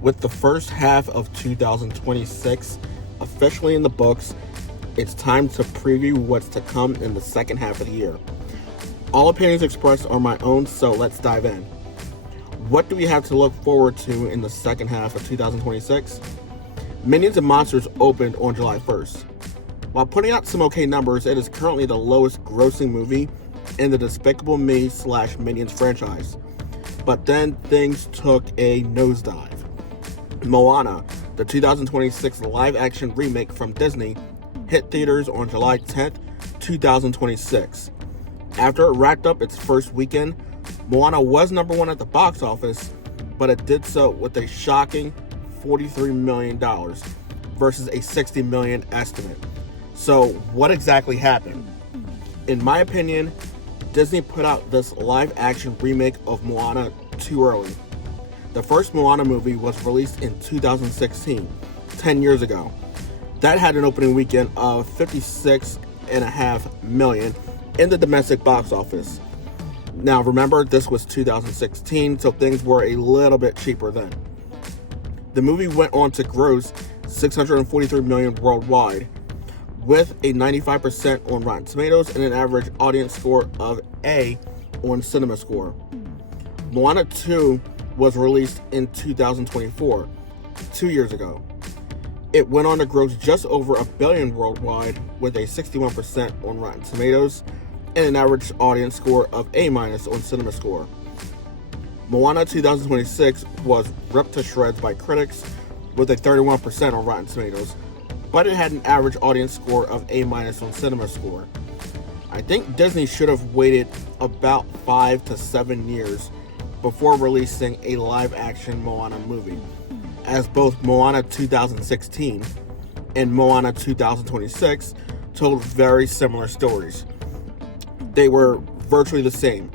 With the first half of 2026 officially in the books, it's time to preview what's to come in the second half of the year. All opinions expressed are my own, so let's dive in. What do we have to look forward to in the second half of 2026? Minions and Monsters opened on July 1st. While putting out some okay numbers, it is currently the lowest grossing movie in the Despicable Me/Minions franchise. But then things took a nosedive. Moana, the 2026 live-action remake from Disney, hit theaters on July 10th, 2026. After it wrapped up its first weekend, Moana was number one at the box office, but it did so with a shocking $43 million versus a $60 million estimate. So what exactly happened? In my opinion, Disney put out this live-action remake of Moana too early. The first Moana movie was released in 2016, 10 years ago. That had an opening weekend of $56.5 million in the domestic box office. Now remember, this was 2016, so things were a little bit cheaper then. The movie went on to gross $643 million worldwide, with a 95% on Rotten Tomatoes and an average audience score of A on CinemaScore. Moana 2 was released in 2024, 2 years ago. It went on to gross just over $1 billion worldwide with a 61% on Rotten Tomatoes and an average audience score of A- on CinemaScore. Moana 2026 was ripped to shreds by critics with a 31% on Rotten Tomatoes, but it had an average audience score of A- on CinemaScore. I think Disney should have waited about 5 to 7 years before releasing a live-action Moana movie, as both Moana 2016 and Moana 2026 told very similar stories. They were virtually the same.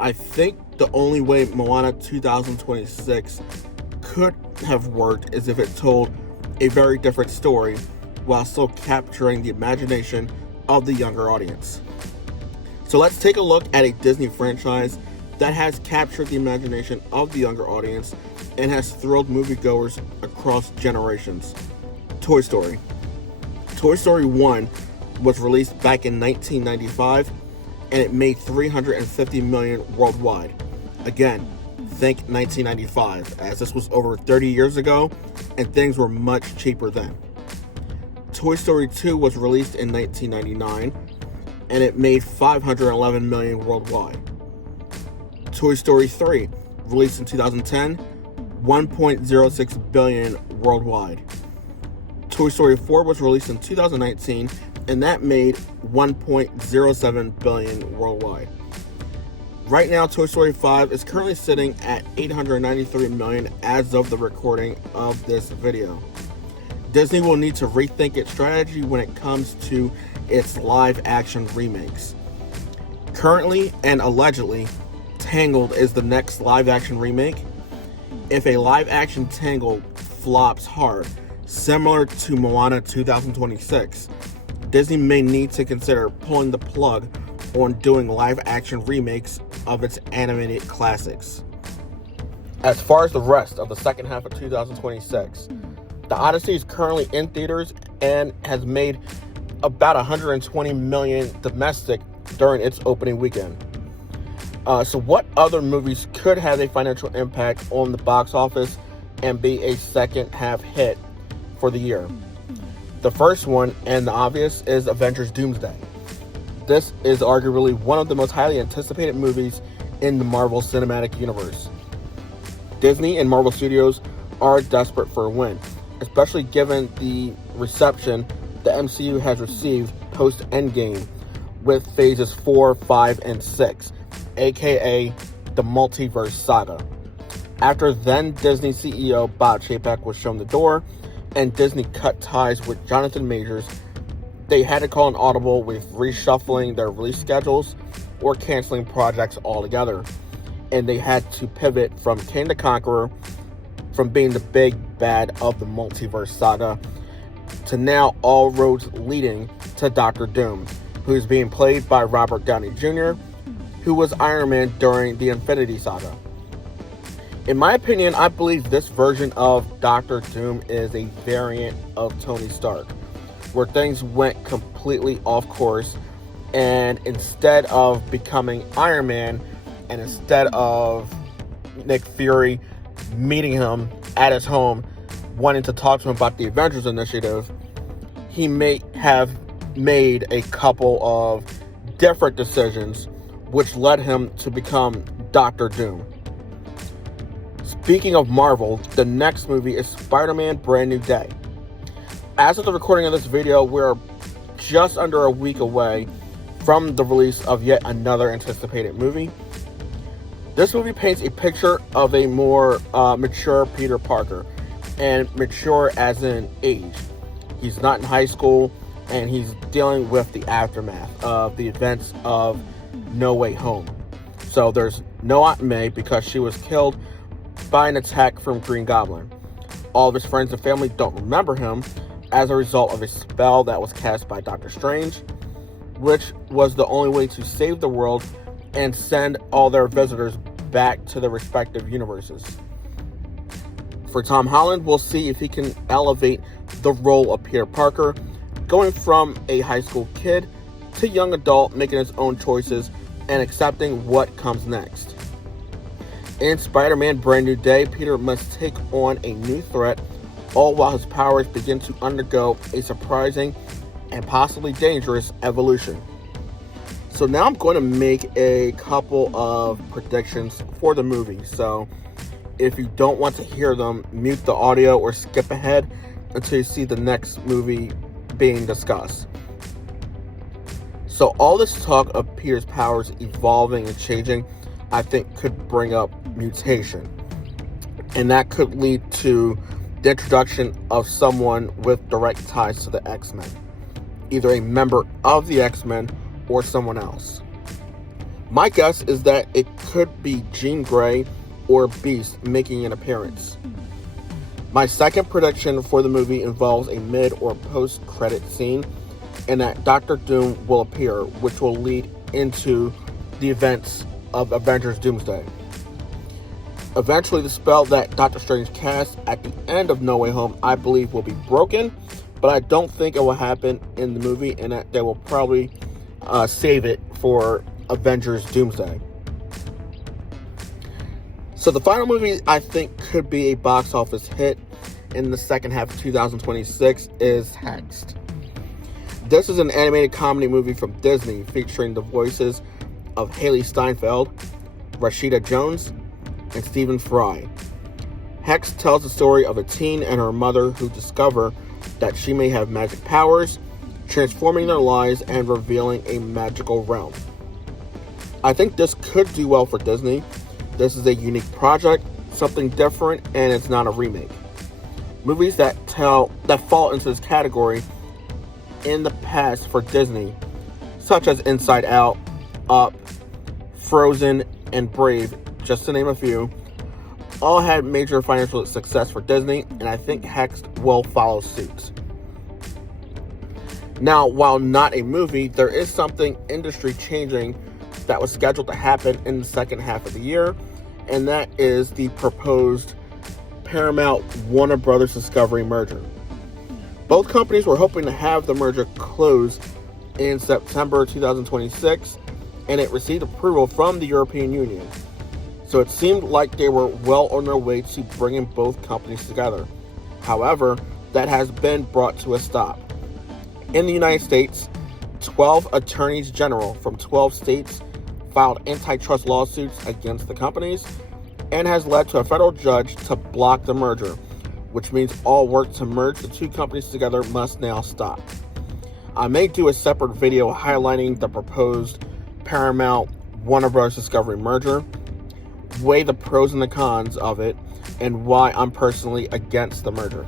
I think the only way Moana 2026 could have worked is if it told a very different story while still capturing the imagination of the younger audience. So let's take a look at a Disney franchise that has captured the imagination of the younger audience and has thrilled moviegoers across generations. Toy Story. Toy Story 1 was released back in 1995 and it made $350 million worldwide. Again, think 1995, as this was over 30 years ago and things were much cheaper then. Toy Story 2 was released in 1999 and it made $511 million worldwide. Toy Story 3, released in 2010, $1.06 billion worldwide. Toy Story 4 was released in 2019, and that made $1.07 billion worldwide. Right now, Toy Story 5 is currently sitting at $893 million as of the recording of this video. Disney will need to rethink its strategy when it comes to its live-action remakes. Currently and allegedly, Tangled is the next live-action remake. If a live-action Tangled flops hard, similar to Moana 2026, Disney may need to consider pulling the plug on doing live-action remakes of its animated classics. As far as the rest of the second half of 2026, The Odyssey is currently in theaters and has made about $120 million domestic during its opening weekend. So what other movies could have a financial impact on the box office and be a second half hit for the year? The first one, and the obvious, is Avengers Doomsday. This is arguably one of the most highly anticipated movies in the Marvel Cinematic Universe. Disney and Marvel Studios are desperate for a win, especially given the reception the MCU has received post-Endgame with phases 4, 5, and 6, aka the Multiverse Saga. After then Disney CEO Bob Chapek was shown the door and Disney cut ties with Jonathan Majors, they had to call an audible with reshuffling their release schedules or canceling projects altogether. And they had to pivot from Kang the Conqueror, from being the big bad of the Multiverse Saga, to now all roads leading to Doctor Doom, who is being played by Robert Downey Jr., who was Iron Man during the Infinity Saga. In my opinion, I believe this version of Doctor Doom is a variant of Tony Stark, where things went completely off course, and instead of becoming Iron Man, and instead of Nick Fury meeting him at his home, wanting to talk to him about the Avengers Initiative, he may have made a couple of different decisions, which led him to become Doctor Doom. Speaking of Marvel, the next movie is Spider-Man Brand New Day. As of the recording of this video, we're just under a week away from the release of yet another anticipated movie. This movie paints a picture of a more mature Peter Parker, and mature as in age. He's not in high school, and he's dealing with the aftermath of the events of No Way Home. So there's no Aunt May because she was killed by an attack from Green Goblin. All of his friends and family don't remember him as a result of a spell that was cast by Doctor Strange, which was the only way to save the world and send all their visitors back to their respective universes. For Tom Holland, we'll see if he can elevate the role of Peter Parker, going from a high school kid to young adult, making his own choices and accepting what comes next. In Spider-Man Brand New Day, Peter must take on a new threat, all while his powers begin to undergo a surprising and possibly dangerous evolution. So now I'm going to make a couple of predictions for the movie. So if you don't want to hear them, mute the audio or skip ahead until you see the next movie being discussed. So all this talk of Peter's powers evolving and changing, I think could bring up mutation. And that could lead to the introduction of someone with direct ties to the X-Men. Either a member of the X-Men or someone else. My guess is that it could be Jean Grey or Beast making an appearance. My second prediction for the movie involves a mid or post-credit scene, and that Doctor Doom will appear, which will lead into the events of Avengers Doomsday. Eventually, the spell that Doctor Strange cast at the end of No Way Home, I believe, will be broken, but I don't think it will happen in the movie, and that they will probably save it for Avengers Doomsday. So the final movie I think could be a box office hit in the second half of 2026 is Hexed. This is an animated comedy movie from Disney featuring the voices of Haley Steinfeld, Rashida Jones, and Stephen Fry. Hexed tells the story of a teen and her mother who discover that she may have magic powers, transforming their lives and revealing a magical realm. I think this could do well for Disney. This is a unique project, something different, and it's not a remake. Movies that fall into this category in the past for Disney, such as Inside Out, Up, Frozen, and Brave, just to name a few, all had major financial success for Disney, and I think Hexed will follow suit. Now, while not a movie, there is something industry changing that was scheduled to happen in the second half of the year, and that is the proposed Paramount Warner Brothers Discovery merger. Both companies were hoping to have the merger close in September 2026, and it received approval from the European Union. So it seemed like they were well on their way to bringing both companies together. However, that has been brought to a stop. In the United States, 12 attorneys general from 12 states filed antitrust lawsuits against the companies, and has led to a federal judge to block the merger, which means all work to merge the two companies together must now stop. I may do a separate video highlighting the proposed Paramount Warner Bros. Discovery merger, weigh the pros and the cons of it, and why I'm personally against the merger.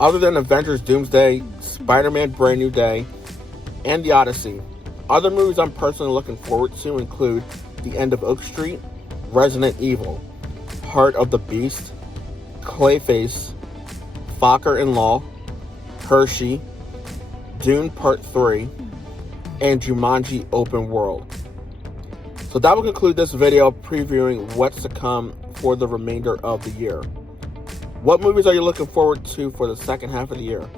Other than Avengers Doomsday, Spider-Man Brand New Day, and The Odyssey, other movies I'm personally looking forward to include The End of Oak Street, Resident Evil, Heart of the Beast, Clayface, Focker-in-Law, Hershey, Dune Part 3, and Jumanji Open World. So that will conclude this video previewing what's to come for the remainder of the year. What movies are you looking forward to for the second half of the year?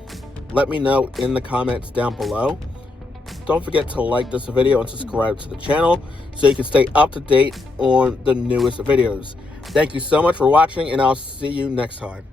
Let me know in the comments down below. Don't forget to like this video and subscribe to the channel so you can stay up to date on the newest videos. Thank you so much for watching, and I'll see you next time.